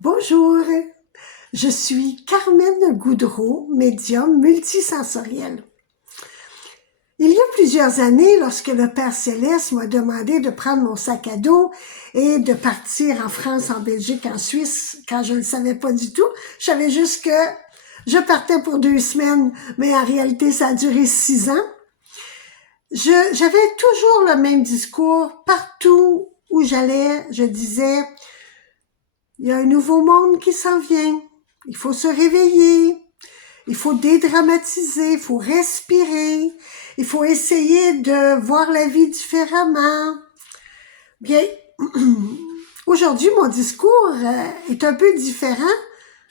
Bonjour, je suis Carmen Goudreau, médium multisensoriel. Il y a plusieurs années, lorsque le Père Céleste m'a demandé de prendre mon sac à dos et de partir en France, en Belgique, en Suisse, quand je ne le savais pas du tout, je savais juste que je partais pour 2 semaines, mais en réalité, ça a duré 6 ans. J'avais toujours le même discours. Partout où j'allais, je disais, il y a un nouveau monde qui s'en vient. Il faut se réveiller. Il faut dédramatiser. Il faut respirer. Il faut essayer de voir la vie différemment. Bien, aujourd'hui, mon discours est un peu différent,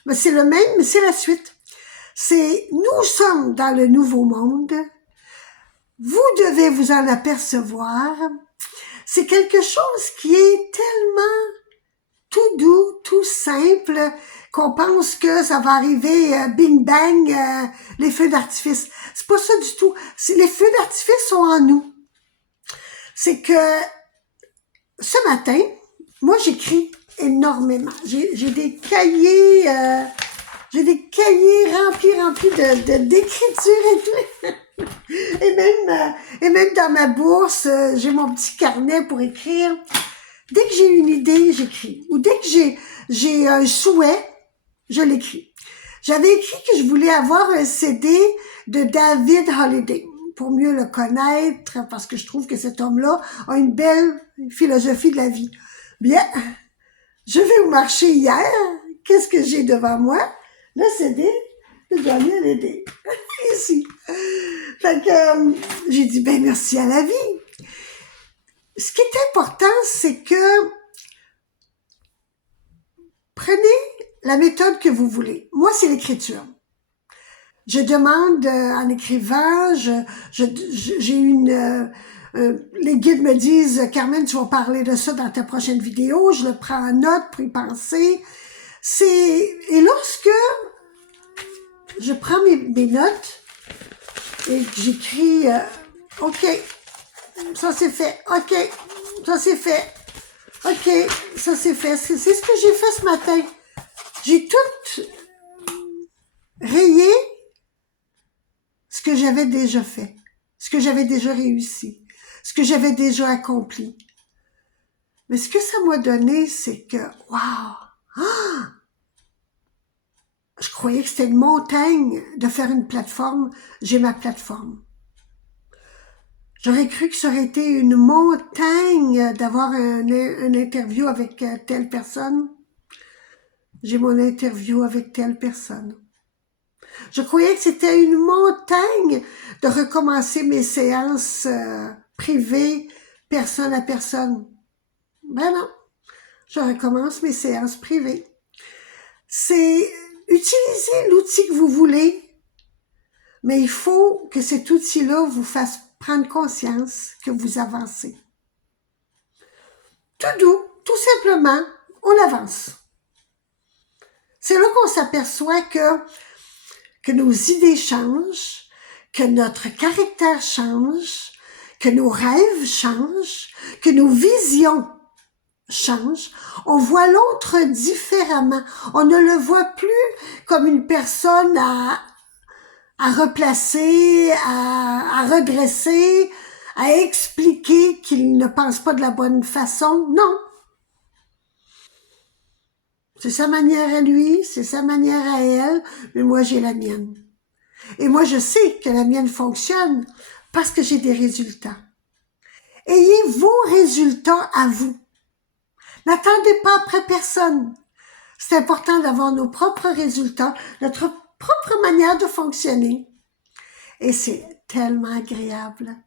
mais c'est le même, mais c'est la suite. Nous sommes dans le nouveau monde. Vous devez vous en apercevoir. C'est quelque chose qui est tellement tout doux, tout simple, qu'on pense que ça va arriver bing bang, les feux d'artifice. C'est pas ça du tout. Les feux d'artifice sont en nous. C'est que ce matin, moi j'écris énormément. J'ai des cahiers, remplis d'écriture et tout. Et même dans ma bourse, j'ai mon petit carnet pour écrire. Dès que j'ai une idée, j'écris. Ou dès que j'ai un souhait, je l'écris. J'avais écrit que je voulais avoir un CD de David Holiday pour mieux le connaître, parce que je trouve que cet homme-là a une belle philosophie de la vie. Bien, je vais au marché hier. Qu'est-ce que j'ai devant moi? Le CD de David Holiday. Ici. Fait que j'ai dit, ben merci à la vie. Ce qui est important, c'est que prenez la méthode que vous voulez. Moi, c'est l'écriture. Je demande en écrivant, j'ai une... les guides me disent, Carmen, tu vas parler de ça dans ta prochaine vidéo. Je le prends en note pour y penser. Et lorsque je prends mes notes et que j'écris, OK, ça c'est fait, OK, ça c'est fait, OK, ça c'est fait. C'est ce que j'ai fait ce matin. J'ai tout rayé ce que j'avais déjà fait, ce que j'avais déjà réussi, ce que j'avais déjà accompli. Mais ce que ça m'a donné, c'est que, wow! Ah! Je croyais que c'était une montagne de faire une plateforme. J'ai ma plateforme. J'aurais cru que ça aurait été une montagne d'avoir un interview avec telle personne. J'ai mon interview avec telle personne. Je croyais que c'était une montagne de recommencer mes séances privées, personne à personne. Ben non, je recommence mes séances privées. C'est utiliser l'outil que vous voulez, mais il faut que cet outil-là vous fasse prendre conscience que vous avancez. Tout doux, tout simplement, on avance. C'est là qu'on s'aperçoit que nos idées changent, que notre caractère change, que nos rêves changent, que nos visions changent. On voit l'autre différemment. On ne le voit plus comme une personne à replacer, à redresser, à expliquer qu'il ne pense pas de la bonne façon. Non. C'est sa manière à lui, c'est sa manière à elle, mais moi j'ai la mienne. Et moi je sais que la mienne fonctionne parce que j'ai des résultats. Ayez vos résultats à vous. N'attendez pas après personne. C'est important d'avoir nos propres résultats, notre propre manière de fonctionner. Et c'est tellement agréable.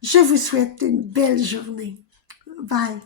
Je vous souhaite une belle journée. Bye.